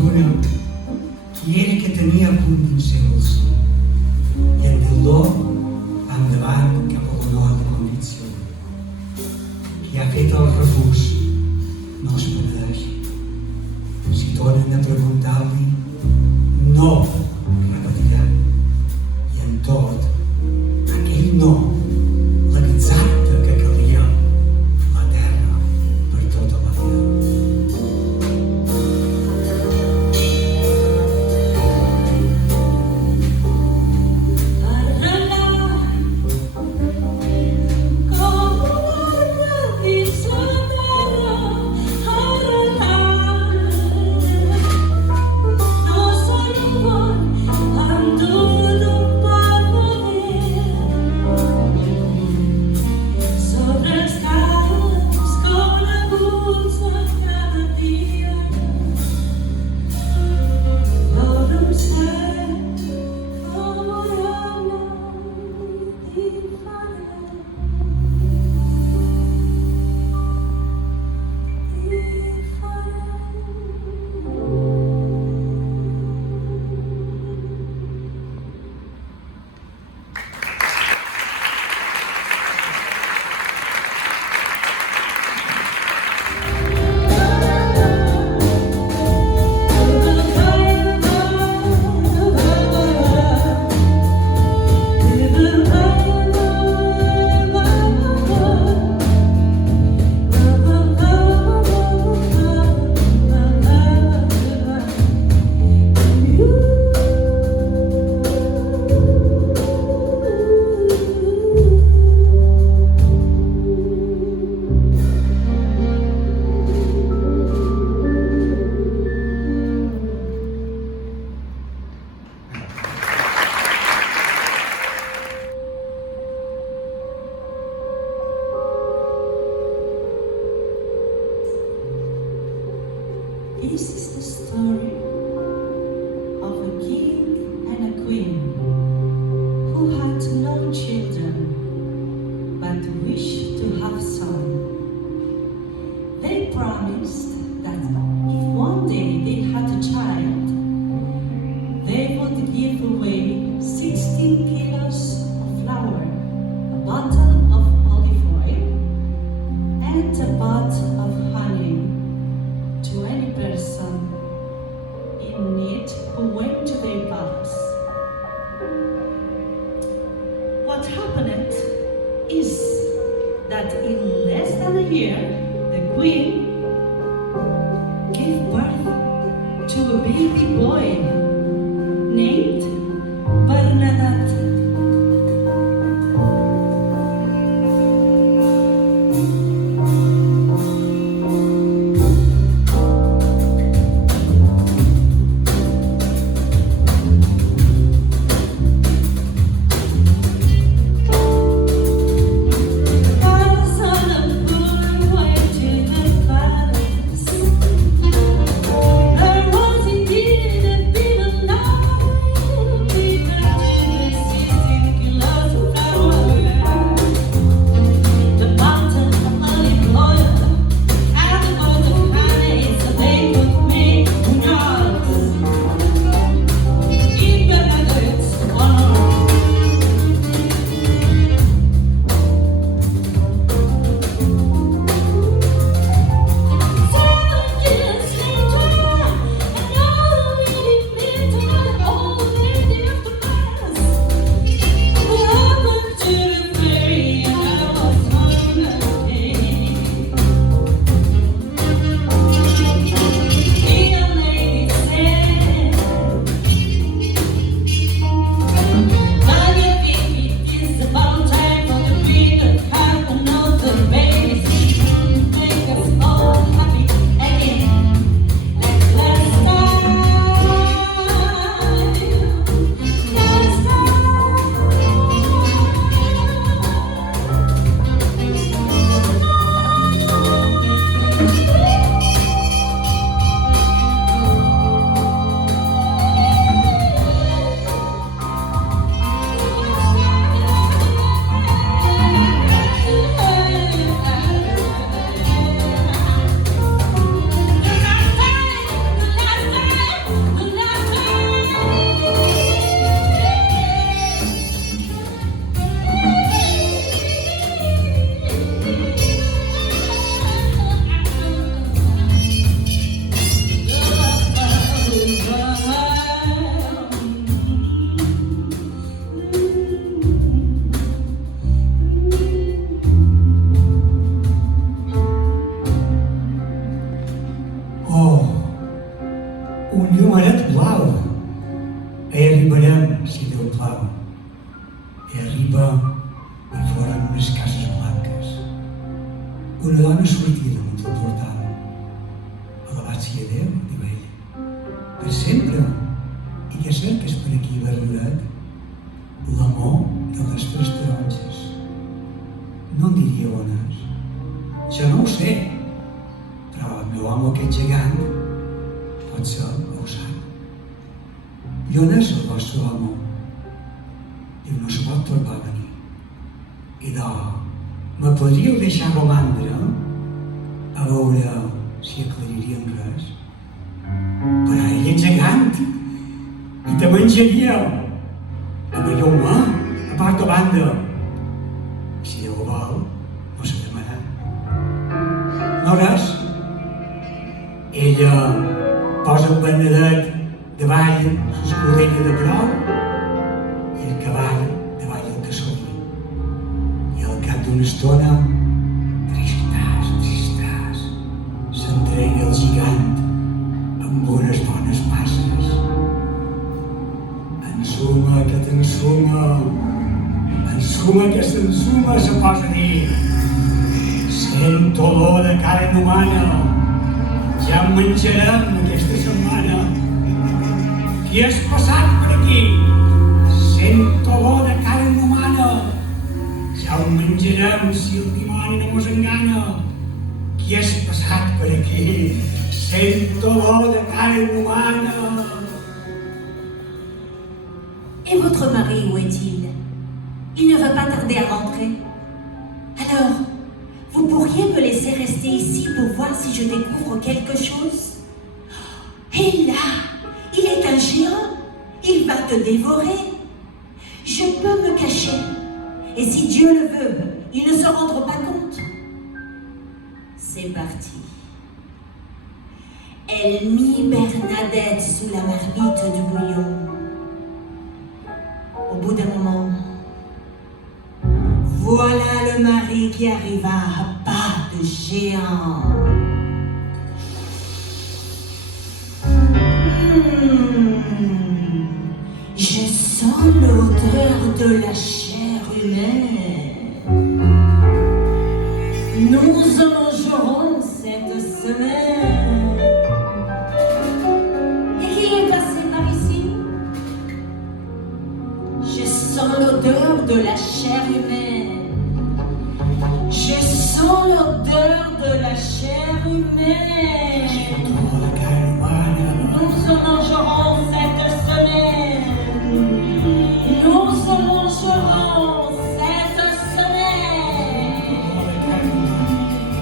altura que era que tenia a punt d'encegar-se i endavant cap a la nova convicció. Qui ha fet el refús no es penedeix. Si tornen a preguntar-li, no repetirà. I en tot, aquell no, l'exacte que calia, la terra per tota la vida. This is the story of a king and a queen who had no children but wished to have some. They promised that if one day they had a child, they would give away 16 kilos of flour, a bottle of olive oil, and a pot of honey to any person in need who went to their palace. What happened is that in less than a year, the queen gave birth to a baby boy named Bernadette. There was indeed a bitter night. un llumaret blau. Hi arribarem, si Déu plau. Hi arriba i foren unes cases blanques. Una dona sortia damunt del portal. Alabat sia Déu, diu ell. Per sempre. I què cerques per aquí, verduret? L'amor de les tres taronges. No em diria on és. Jo no ho sé, però el meu home aquest gegant potser ho sap. I on és el vostre home? Diu, no se pot tornar a venir. I me podríeu deixar romandre a veure si aclaririen res? Però ell és gegant i te menjaria amb allò humà, a part de banda. Si Déu ho vol, no s'ha demanat. No res. Ella posa el Bernadet davall l'escudella de brou i el cavall davall el cassolí. I al cap d'una estona, tristàs, s'entrega el gigant amb unes bones passes. Ensuma que t'ensuma, ensuma que s'ensuma, se posa a dir. Sent olor de carn humana, ja en menjarem aquesta setmana. Qui has passat per aquí? Sent olor de carn humana, ja ho menjarem si el dimoni no mos engana. Qui has passat per aquí? Sent olor de carn humana. Et votre mari, où est-il? Il ne va pas tarder à rentrer. Alors, vous pourriez me laisser rester ici pour voir si je découvre quelque chose? Et là, il est un géant. Il va te dévorer. Je peux me cacher. Et si Dieu le veut, ils ne se rendront pas compte. C'est parti. Elle mit Bernadette sous la marmite du bouillon. Au bout d'un moment, voilà le mari qui arriva à pas de géant. Je sens l'odeur de la chair humaine. Nous en mangerons cette semaine. Et qui est passé par ici? Je sens l'odeur de la chair humaine. Je sens l'odeur de la chair humaine. Nous en mangerons cette semaine. Nous en mangerons cette semaine.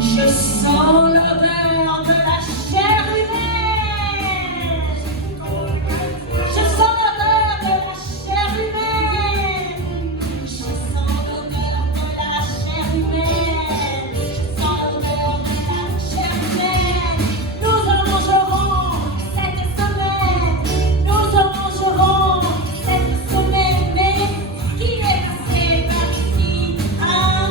Je sens l'odeur de la chair humaine. Je sens l'odeur de la chair humaine. Je sens l'odeur de la chair humaine. Je sens l'odeur de la chair humaine. Nous en mangerons cette semaine. Nous en mangerons cette semaine. Mais qui est passé par ici? Hein?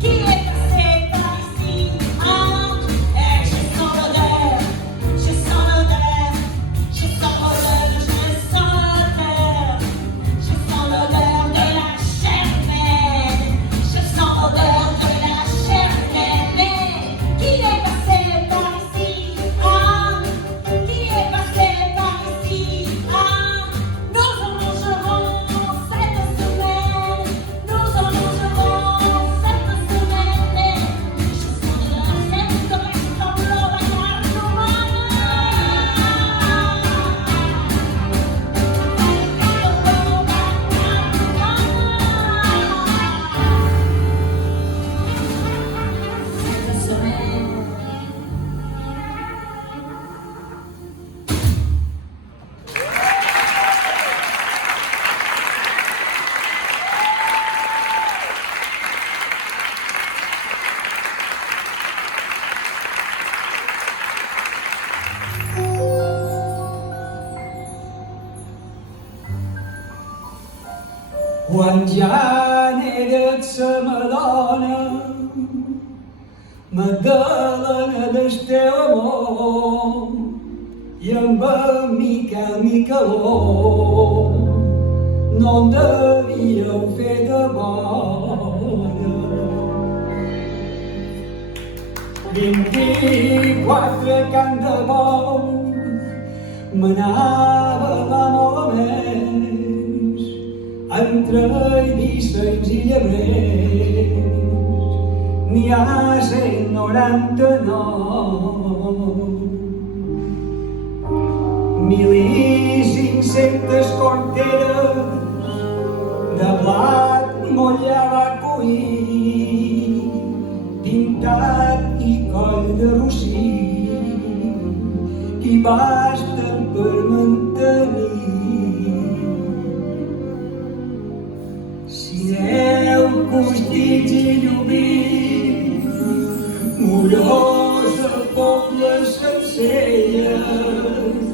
Qui est passé par ici? Hein? Et je sens l'odeur. Je sens l'odeur. Je sens l'odeur. Je sens l'odeur. Je sens l'odeur de la chair humaine. Je sens l'odeur de la chair humaine. Mais qui est passé par ici? Ah, qui est passé par ici? Ah, nous en mangerons cette semaine. Nous en mangerons cette semaine. Mais je sens l'odeur cette semaine comme l'eau à cette semaine. Quan ja n'era sa Madonna, Magdalena del teu amor, i amb en Miquel Micaló no en devíeu fer de bona. 24 cant de bou manava l'amo a més entre Eivissa i Llebrers. N'hi ha 199, 1.500 corteres de blat mollava a cuir, pintat i coll de rossí, i basten per mantenir. Si heu costits i llubits, Mollosa, pobles senceres,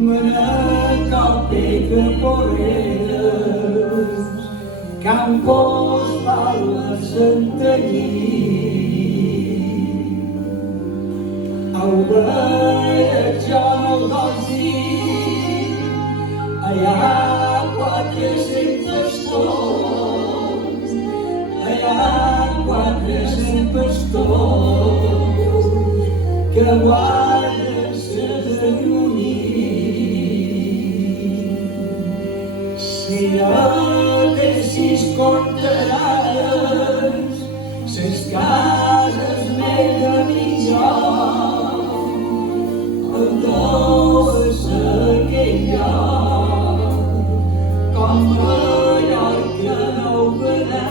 Manacor, Petra, Porreres, Campos, Pales, Santanyí, Auberes, Jon, Aldonsi, allà 400 pastors, allà 400 pastors que guarden s'agrunir. Serà de 6 corterades, ses cases més de mitjor, el dos aquell lloc, com Mallorca no ho verà.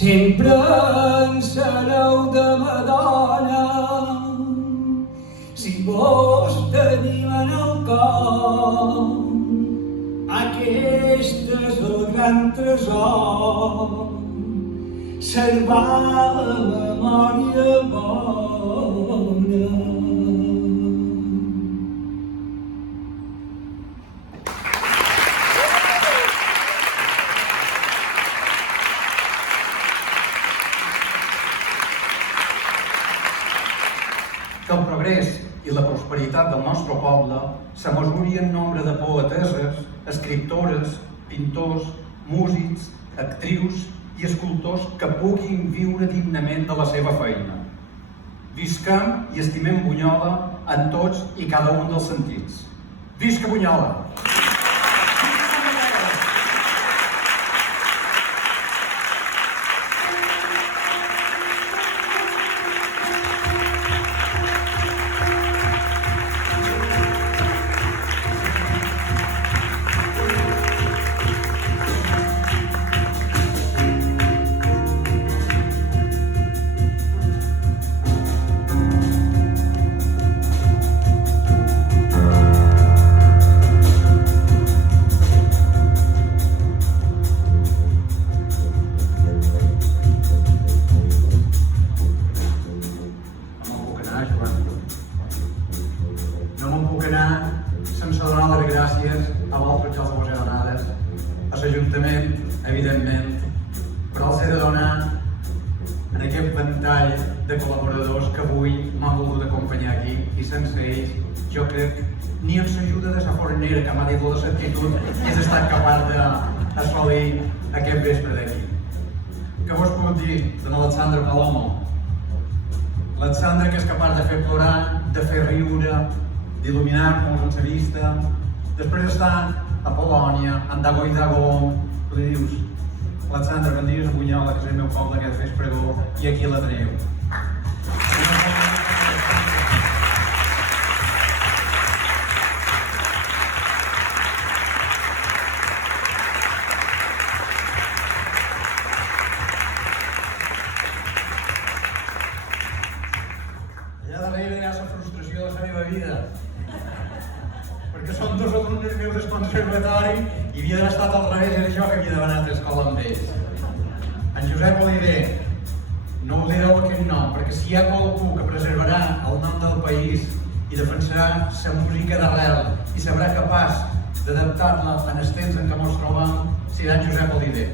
Sempre en sereu de Madonna, si vos tenim en el cor. Aquest és el gran tresor, servar la memòria bona. Que el progrés i la prosperitat del nostre poble se mesuri en nombre de poeteses, escriptores, pintors, músics, actrius i escultors que puguin viure dignament de la seva feina. Visquem i estimem Bunyola en tots i cada un dels sentits. Visca Bunyola! l'Ajuntament, evidentment, però els he de donar en aquest ventall de col·laboradors que avui m'han volgut acompanyar aquí i sense ells jo crec ni en l'ajuda de la fornera que m'ha dit la l'actitud hagués estat capaç d'assolir aquest vespre d'aquí. Què vos puc dir de l'Alexandre Palomo? L'Alexandre que és capaç de fer plorar, de fer riure, d'il·luminar-nos en la vista, després d'estar a Polònia, en Dago i Dago, li dius, Alexandre, vendries a Bunyola, que és el meu poble, que fes pregó, i aquí la teniu. Allà darrere hi ha la frustració de la meva vida, perquè són dos alumnes meus del conservatori i havia d'haver estat al revés, era jo que havia d'anar a l'escola amb ells. En Josep Oliver, no oblideu aquest nom, perquè si hi ha qualcú que preservarà el nom del país i defensarà la música d'arrel i serà capaç d'adaptar-la en els temps en què ens trobem, serà en Josep Oliver.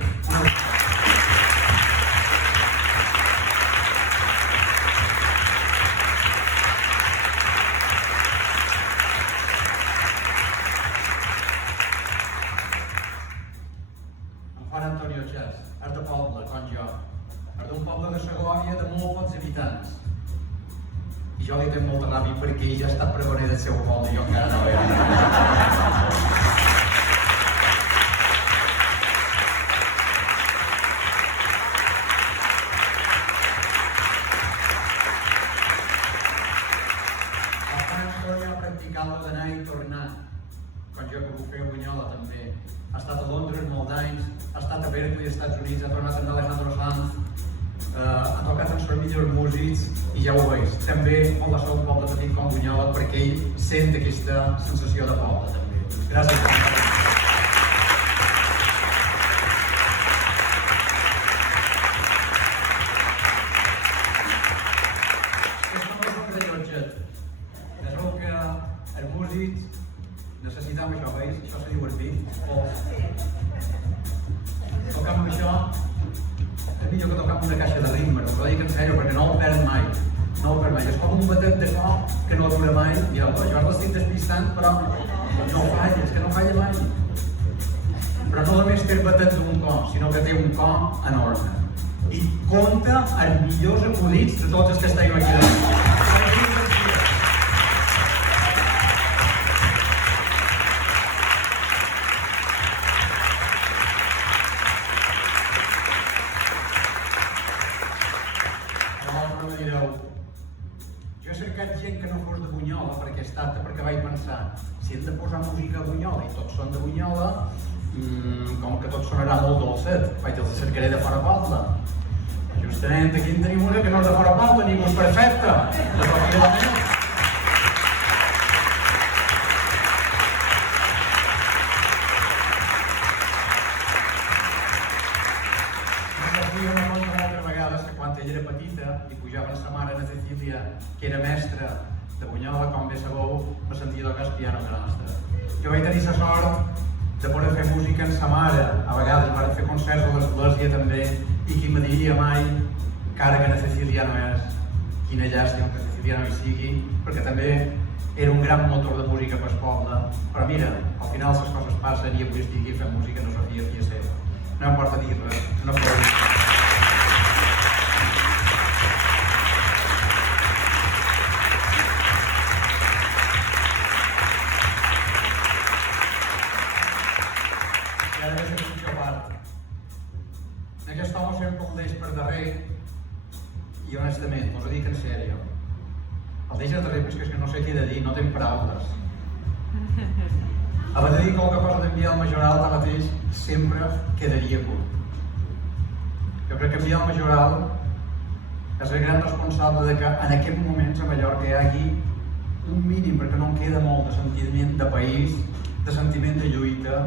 Antonio Chas, és de poble, com jo. És d'un poble de Segòvia de molt pocs habitants. I jo li tenc molta ràbia perquè ell ja ha estat pregoner del seu poble i jo encara no ho he. El Pare Antonio ha practicat lo d'anar i tornar, com jo que puc fer a Bunyola també. Ha estat a Londres molts anys, ha estat a Berkeley, als Estats Units, ha tornat amb Alejandro Sanz, ha tocat amb els millors músics i ja ho veus. També vol ser un poble petit com Bunyola perquè ell sent aquesta sensació de poble també. Gràcies. És com un rellotge. És el que els músics necessitem això, veus? Això se diu arbit. Tocar amb això és millor que tocar amb una caixa de ritme, no ho dic en sèrio, perquè no ho perd mai. No ho perd mai. És com un batet de cop que no dura mai. I jo l'estic despistant, però no falla, és que no falla mai. Però no només té el batet d'un cop, sinó que té un cop enorme. I compta els millors acudits de tots els que esteu aquí dalt. Jo he cercat gent que no fos de Bunyola perquè vaig pensar, si hem de posar música a Bunyola i tots són de Bunyola, com que tot sonarà molt dolcet, vaig els cercaré de fora poble. Justament aquí en tenim una que no és de fora poble, ningú és perfecte. Ella era petita i pujava amb sa mare, Ana Cecília, que era mestra de Bunyola, com bé sabeu, me sentia tocar el piano que nostra. Jo vaig tenir la sort de poder fer música amb sa mare, a vegades vaig fer concerts a l'església també, i qui me diria mai que ara que Ana Cecília no és, quina llàstima que Cecília no hi sigui, perquè també era un gran motor de música pel poble, però mira, al final les coses passen i avui estic aquí fent música, no sabia qui és seva. No em importa dir res, no podeu. Aquest home sempre el deix per darrer i honestament, us ho dic en sèrio, el deix a darrer perquè és que no sé què he de dir, no tinc paraules. Haver de dir qualque cosa d'enviar al Majoral de mateix sempre quedaria curt. Jo crec que enviar al Majoral és el gran responsable de que en aquest moment a Mallorca hi hagi un mínim, perquè no en queda molt, de sentiment de país, de sentiment de lluita,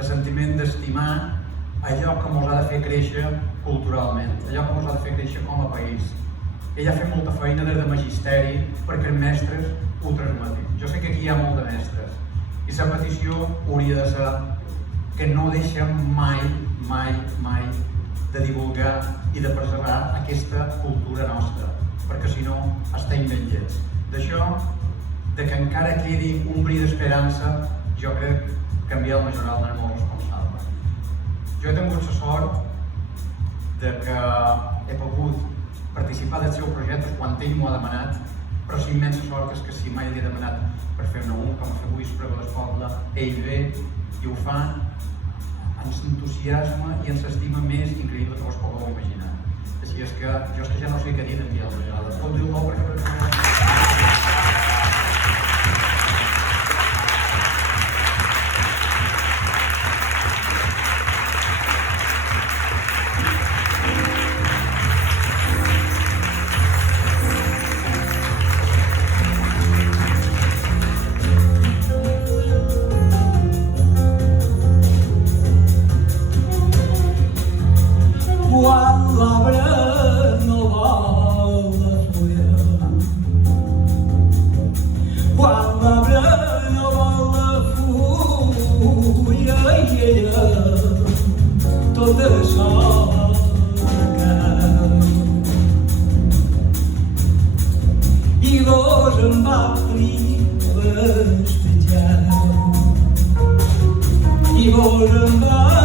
de sentiment d'estimar allò que ens ha de fer créixer culturalment, allò que ens ha de fer créixer com a país. Ell ha fet molta feina des de magisteri perquè els mestres ho transmetin. Jo sé que aquí hi ha molt de mestres i la petició hauria de ser que no deixa mai, mai, mai de divulgar i de preservar aquesta cultura nostra, perquè si no estem ben llets. D'això, de que encara quedi un bri d'esperança, jo crec que en Biel Majoral n'és molt responsable. Jo he tingut la sort de que he pogut participar dels seus projectes quan ell m'ho ha demanat, però si immensa sort és que si mai li he demanat per fer-ne un, com a fer avui Esprego del Poble, ell ve i ho fa amb l'entusiasme i amb l'estima més increïble que vos pugueu imaginar. Així és que jo ja no sé què dir d'en Biel Majoral. Pot dir-ho molt perquè... Quan l'arbre no vol la fulla, quan l'arbre no vol la fulla i ella tot això cau. I vos em va festejar, i vos em va